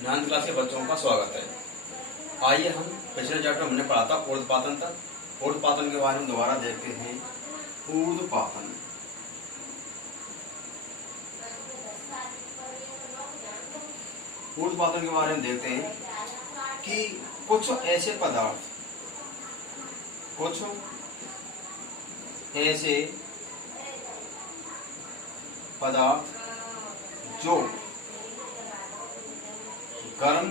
9th class के बच्चों का स्वागत है। आइए हम पिछले चैप्टर हमने पढ़ा था ऊर्ध्वपातन तक। ऊर्ध्वपातन के बारे में दोबारा देखते हैं। ऊर्ध्वपातन ऊर्ध्वपातन के बारे में देखते हैं कि कुछ ऐसे पदार्थ जो गर्म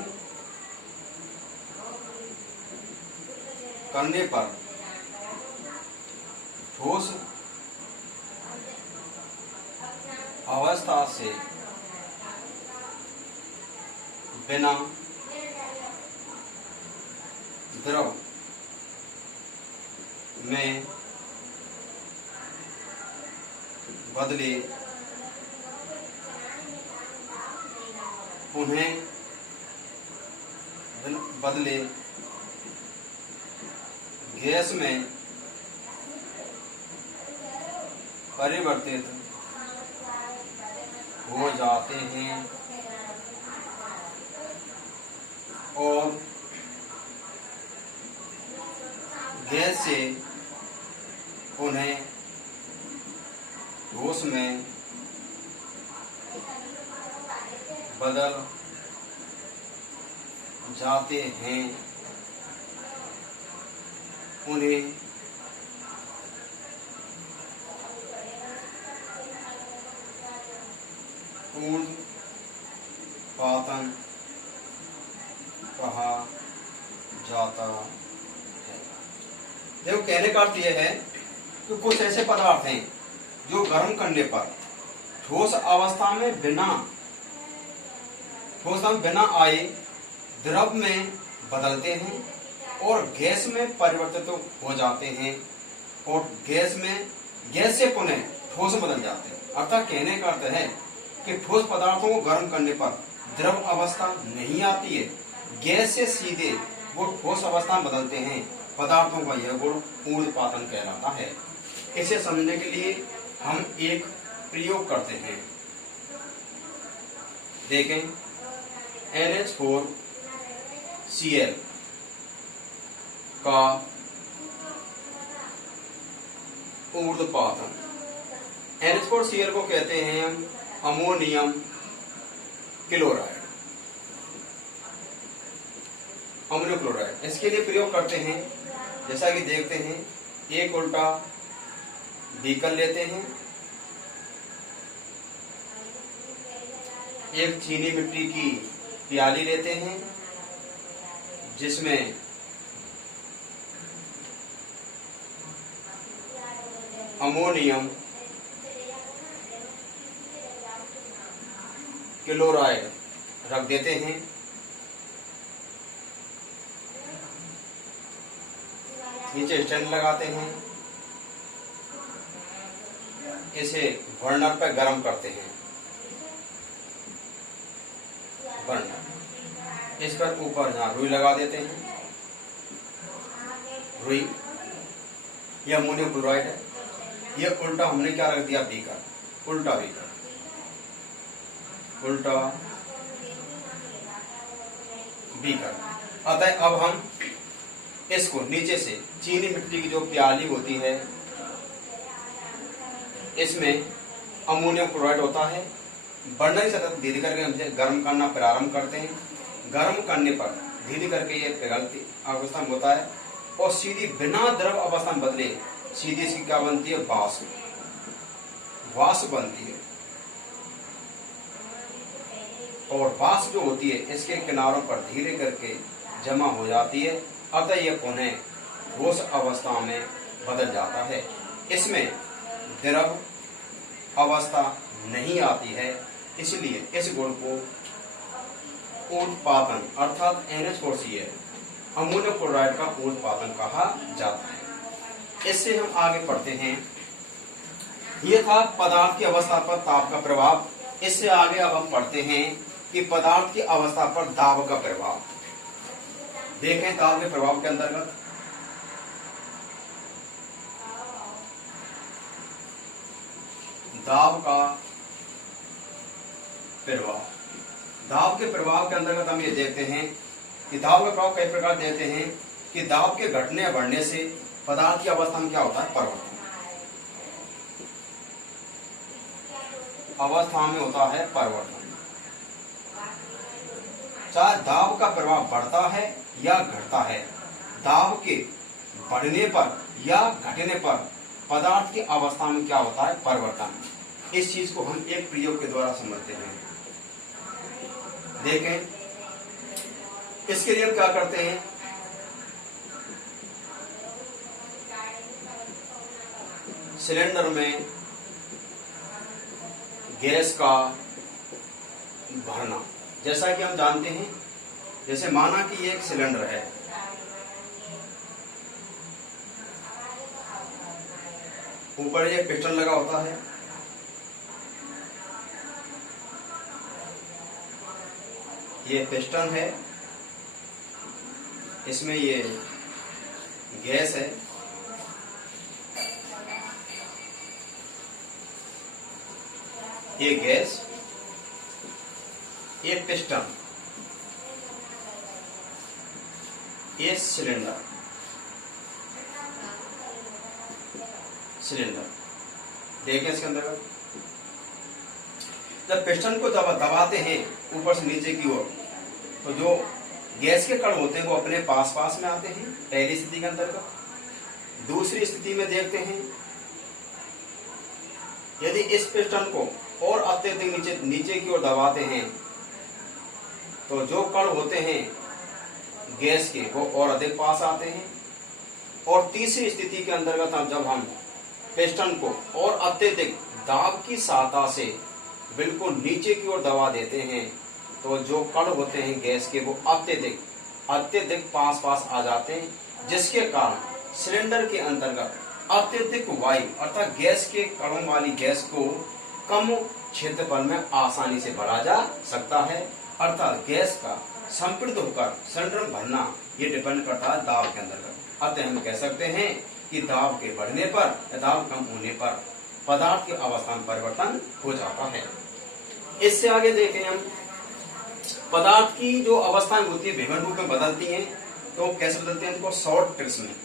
करने पर ठोस अवस्था से बिना द्रव में बदले उन्हें गैस में परिवर्तित हो जाते हैं और गैस से उन्हें ठोस में बदल जाते हैं। उन्हें ऊर्ध्वपातन कहा जाता है। देखो, कहने का अर्थ यह है कि कुछ ऐसे पदार्थ हैं जो गर्म करने पर ठोस अवस्था में बिना आए द्रव में बदलते हैं और गैस में परिवर्तित हो जाते हैं और गैस से पुनः ठोस में बदल जाते हैं। अर्थात कहने का अर्थ है कि ठोस पदार्थों को गर्म करने पर द्रव अवस्था नहीं आती है, गैस से सीधे वो ठोस अवस्था में बदलते हैं। पदार्थों का यह गुण ऊर्ध्वपातन कहलाता है। इसे समझने के लिए हम एक प्रयोग करते हैं। देखें, NH4Cl का ऊर्ध्वपातन। NH4Cl को कहते हैं अमोनियम क्लोराइड। इसके लिए प्रयोग करते हैं। जैसा कि देखते हैं, एक उल्टा बीकर लेते हैं, एक चीनी मिट्टी की प्याली लेते हैं जिसमें अमोनियम क्लोराइड रख देते हैं। नीचे स्टैंड लगाते हैं, इसे बर्नर पर गर्म करते हैं। इस पर ऊपर जहाँ रुई लगा देते हैं, रुई यह अमोनियम क्लोराइड है। यह उल्टा हमने क्या रख दिया, बीकर, उल्टा बीकर। अतः अब हम इसको नीचे से चीनी मिट्टी की जो प्याली होती है, इसमें अमोनियम क्लोराइड होता है। बर्नर की सतह धीरे करके हम गर्म करना प्रारंभ करते हैं। गर्म करने पर धीरे करके ये पिघलती अवस्था में होता है और सीधी बिना द्रव अवस्था में बदले सीधी इसकी क्या बनती है, वाष्प बनती है। और वाष्प जो होती है इसके किनारों पर धीरे करके जमा हो जाती है। अतः यह पुनः ठोस अवस्था में बदल जाता है। इसमें द्रव अवस्था नहीं आती है, इसलिए इस गुण को ऊर्ध्वपातन अर्थात NH4Cl अमोनियम क्लोराइड का ऊर्ध्वपातन कहा जाता है। इससे हम आगे पढ़ते हैं। यह था पदार्थ की अवस्था पर ताप का प्रभाव। इससे आगे अब हम पढ़ते हैं कि पदार्थ की अवस्था पर दाब का प्रभाव। देखें, दाब के प्रभाव के अंतर्गत दाब का प्रभाव। दाब के प्रभाव के अंतर्गत हम ये देखते हैं कि दाब का प्रभाव कई प्रकार देते हैं कि दाब के घटने या बढ़ने से पदार्थ की अवस्था में क्या होता है, परिवर्तन अवस्था में होता है परिवर्तन। चाहे दाब का प्रभाव बढ़ता है या घटता है, दाब के बढ़ने पर या घटने पर पदार्थ की अवस्था में क्या होता है, परिवर्तन। इस चीज को हम एक प्रयोग के द्वारा समझते हैं। देखें, इसके लिए हम क्या करते हैं, सिलेंडर में गैस का भरना, जैसा कि हम जानते हैं, जैसे माना कि ये एक सिलेंडर है, ऊपर ये पिस्टन लगा होता है, ये पिस्टन है, इसमें ये गैस है, ये गैस, ये पिस्टन, ये सिलेंडर, देखें इसके अंदर जब पिस्टन को दबाते हैं ऊपर से नीचे की ओर, तो जो गैस के कण होते हैं वो अपने पास पास में आते हैं, पहली स्थिति के अंतर्गत। दूसरी स्थिति में देखते हैं, यदि इस पिस्टन को और अत्यधिक नीचे की ओर दबाते हैं तो जो कण होते हैं गैस के वो और अधिक पास आते हैं। और तीसरी स्थिति के अंतर्गत जब हम पिस्टन को और अत्यधिक दाब की सहायता से बिल्कुल नीचे की ओर दबा देते हैं तो जो कण होते हैं गैस के वो अत्यधिक पास आ जाते हैं, जिसके कारण सिलेंडर के अंतर्गत अत्यधिक वायु अर्थात गैस के कणों वाली गैस को कम क्षेत्रफल में आसानी से भरा जा सकता है। अर्थात गैस का संपीड़ित होकर सिलेंडर में भरना ये डिपेंड करता है दाब के अंतर्गत। अतः हम कह सकते हैं कि दाब के बढ़ने पर या दाब कम होने पर पदार्थ की अवस्था में परिवर्तन हो जाता है। इससे आगे देखें हम, पदार्थ की जो अवस्थाएं होती है विभिन्न रूप में बदलती हैं, तो कैसे बदलते हैं, इनको शॉर्ट ट्रिक्स में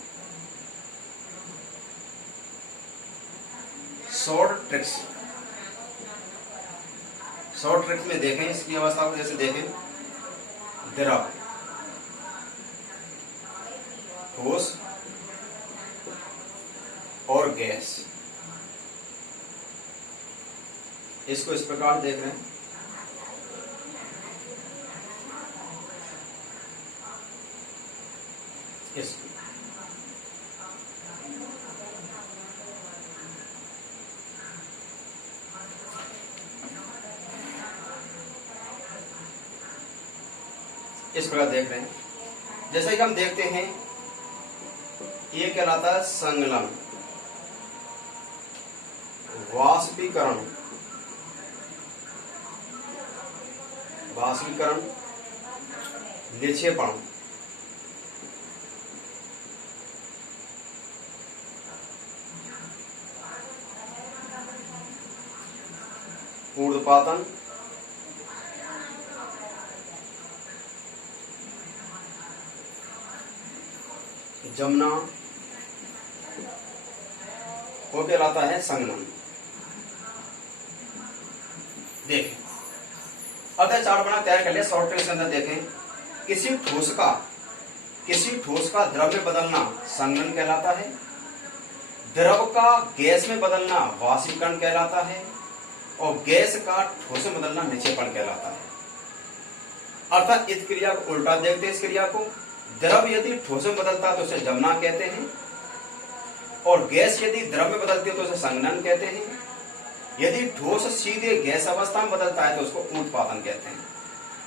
देखें इसकी अवस्था को। जैसे देखें, द्रव, ठोस और गैस, इसको इस प्रकार देख रहे हैं। इसको इस प्रकार देख रहे हैं। जैसा कि हम देखते हैं, ये कहलाता है संघनन, वाष्पीकरण, निक्षेपण, ऊर्ध्वपातन, जमना, वो कहलाता है संघनन। देखें, अतः चार्ट बना तैयार कर लिया। शॉर्ट ट्रिक्स के अंदर देखें, किसी ठोस का द्रव में बदलना संघनन कहलाता है, द्रव का गैस में बदलना वाष्पीकरण कहलाता है, और गैस का ठोस में बदलना निक्षेपण कहलाता है। अर्थात इस क्रिया को उल्टा देखते हैं। इस क्रिया को, द्रव यदि ठोस में बदलता है तो उसे जमना कहते हैं, और गैस यदि द्रव में बदलती है तो उसे संघनन कहते हैं। यदि ठोस सीधे गैस अवस्था में बदलता है तो उसको ऊर्ध्वपातन कहते हैं।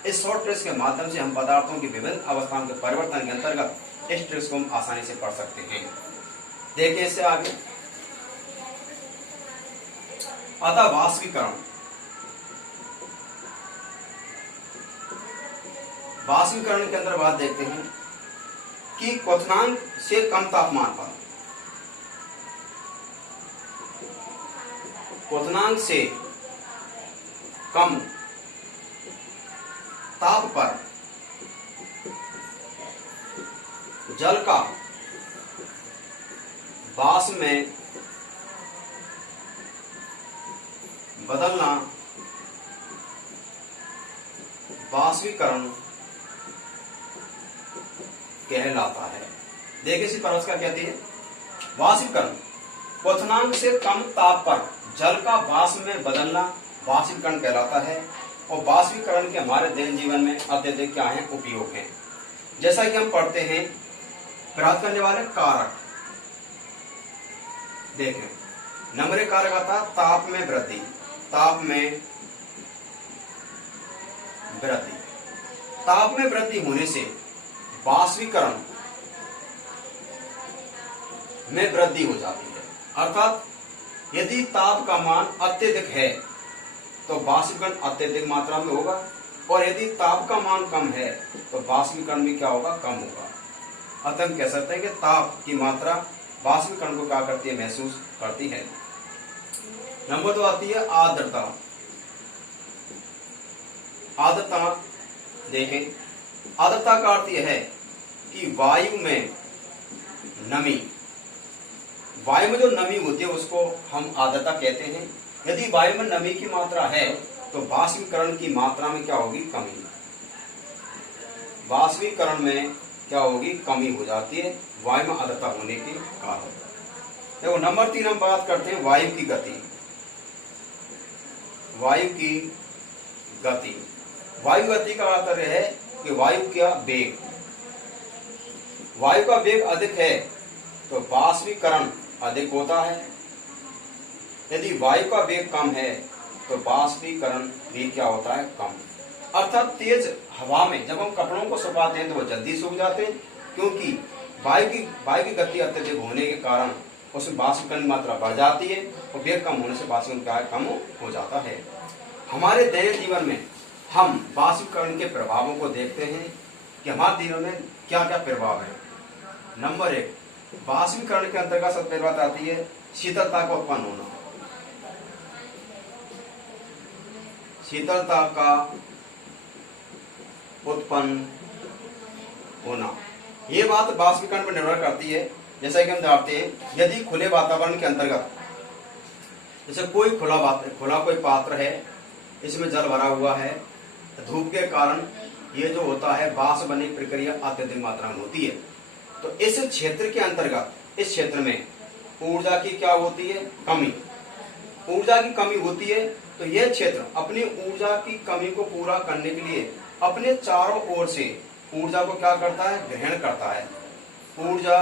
इस शॉर्ट ट्रिक्स के माध्यम से हम पदार्थों की विभिन्न अवस्थाओं के परिवर्तन के अंतर्गत इस ट्रिक्स को हम आसानी से पढ़ सकते हैं। देखिए इससे आगे, अतः वाष्पीकरण के अंदर बात देखते हैं कि क्वथनांक से कम तापमान पर, क्वथनांक से कम ताप पर जल का वाष्प में बदलना वाष्पीकरण कहलाता है। देखिए इसी परवश क्या कहती है, वाष्पीकरण क्वथनांक से कम ताप पर जल का वाष्प में बदलना वाष्पीकरण कहलाता है। और वाष्पीकरण के हमारे दैनिक जीवन में अत्यधिक क्या है, उपयोग है। जैसा कि हम पढ़ते हैं प्राप्त करने वाले कारक, देखें नंबर एक कारक आता है ताप में वृद्धि। ताप में वृद्धि, ताप में वृद्धि होने से वाष्पीकरण में वृद्धि हो जाती है। अर्थात यदि ताप का मान अत्यधिक है तो वाष्पीकरण अत्यधिक मात्रा में होगा, और यदि ताप का मान कम है तो वाष्पीकरण भी क्या होगा, कम होगा। अतः हम कह सकते हैं कि ताप की मात्रा वाष्पीकरण को क्या करती है, महसूस करती है। नंबर 2 आती है आर्द्रता। आर्द्रता देखें, आर्द्रता का अर्थ यह है कि वायु में नमी, वायु में जो नमी होती है उसको हम आर्द्रता कहते हैं। यदि वायु में नमी की मात्रा है तो वाष्पीकरण की मात्रा में क्या होगी, कमी। वाष्पीकरण में क्या होगी, कमी हो जाती है वायु में आर्द्रता होने के कारण। देखो नंबर 3 हम बात करते हैं वायु की गति। वायु की गति, वायु गति का अर्थ है कि वायु का वेग, वायु का वेग अधिक है तो वाष्पीकरण अधिक होता है। यदि वायु का वेग कम है तो वाष्पीकरण भी क्या होता है, कम। अर्थात तेज हवा में जब हम कपड़ों को सुखाते हैं तो वो जल्दी सूख जाते हैं, क्योंकि वायु की गति अत्यधिक होने के कारण उसमें वाष्पीकरण की मात्रा बढ़ जाती है, और वेग कम होने से वाष्पीकरण क्या कम हो जाता है। हमारे दैनिक जीवन में हम वाष्पीकरण के प्रभावों को देखते हैं कि हमारे जीवन में क्या क्या प्रभाव है। नंबर 1, वाष्पीकरण के अंतर्गत सबसे पहली बात आती है शीतलता का उत्पन्न होना। शीतलता का उत्पन्न होना, ये बात वाष्पीकरण पर निर्भर करती है। जैसा कि हम जानते हैं यदि खुले वातावरण के अंतर्गत, जैसे कोई खुला कोई पात्र है, इसमें जल भरा हुआ है, धूप के कारण ये जो होता है वाष्प बनने की प्रक्रिया अत्यधिक मात्रा में होती है, तो इस क्षेत्र के अंतर्गत, इस क्षेत्र में ऊर्जा की क्या होती है, कमी। ऊर्जा की कमी होती है तो यह क्षेत्र अपनी ऊर्जा की कमी को पूरा करने के लिए अपने चारों ओर से ऊर्जा को क्या करता है, ग्रहण करता है। ऊर्जा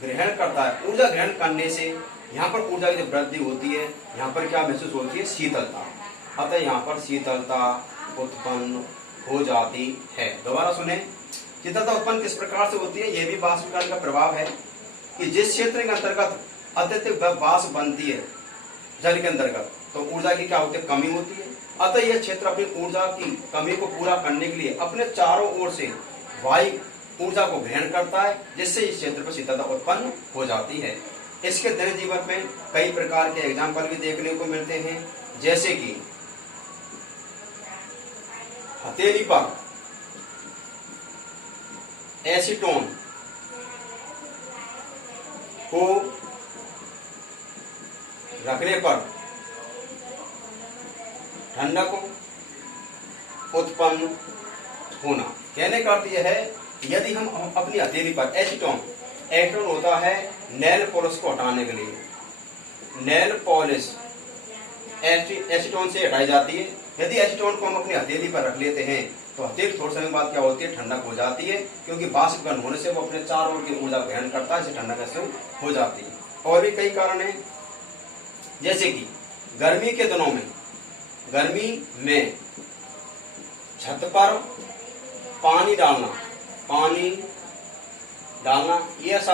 ग्रहण करता है। ऊर्जा ग्रहण करने से यहाँ पर ऊर्जा की वृद्धि होती है, यहाँ पर क्या महसूस होती है, शीतलता। अतः यहाँ पर शीतलता उत्पन्न हो जाती है। दोबारा सुने, शीतलता उत्पन्न किस प्रकार से होती है, यह भी वाष्पीकरण का प्रभाव है कि जिस क्षेत्र के अंतर्गत अत्यधिक वाष्प बनती है जल के अंतर्गत, तो ऊर्जा की क्या होती है, कमी होती है। अतः यह क्षेत्र अपनी ऊर्जा की कमी को पूरा करने के लिए अपने चारों ओर से वायु ऊर्जा को ग्रहण करता है, जिससे इस क्षेत्र पर शीतलता उत्पन्न हो जाती है। इसके दैनिक जीवन में कई प्रकार के एग्जाम्पल भी देखने को मिलते हैं, जैसे कि हथेली पर एसीटोन को रखने पर ठंडक उत्पन्न होना। कहने का अर्थ यह है, यदि हम अपनी हथेली पर एसीटोन होता है नेल पॉलिश को हटाने के लिए, नेल पॉलिश एसीटोन से हटाई जाती है। यदि एसीटोन को हम अपनी हथेली पर रख लेते हैं तो हथेली थोड़े समय बाद क्या होती है, ठंडक हो जाती है, क्योंकि वाष्पीकरण होने से वो अपने चारों ओर की ऊर्जा ग्रहण करता है, इसे ठंडक ऐसे हो जाती है। और भी कई कारण हैं, जैसे कि गर्मी के दिनों में, गर्मी में छत पर पानी डालना, यह सब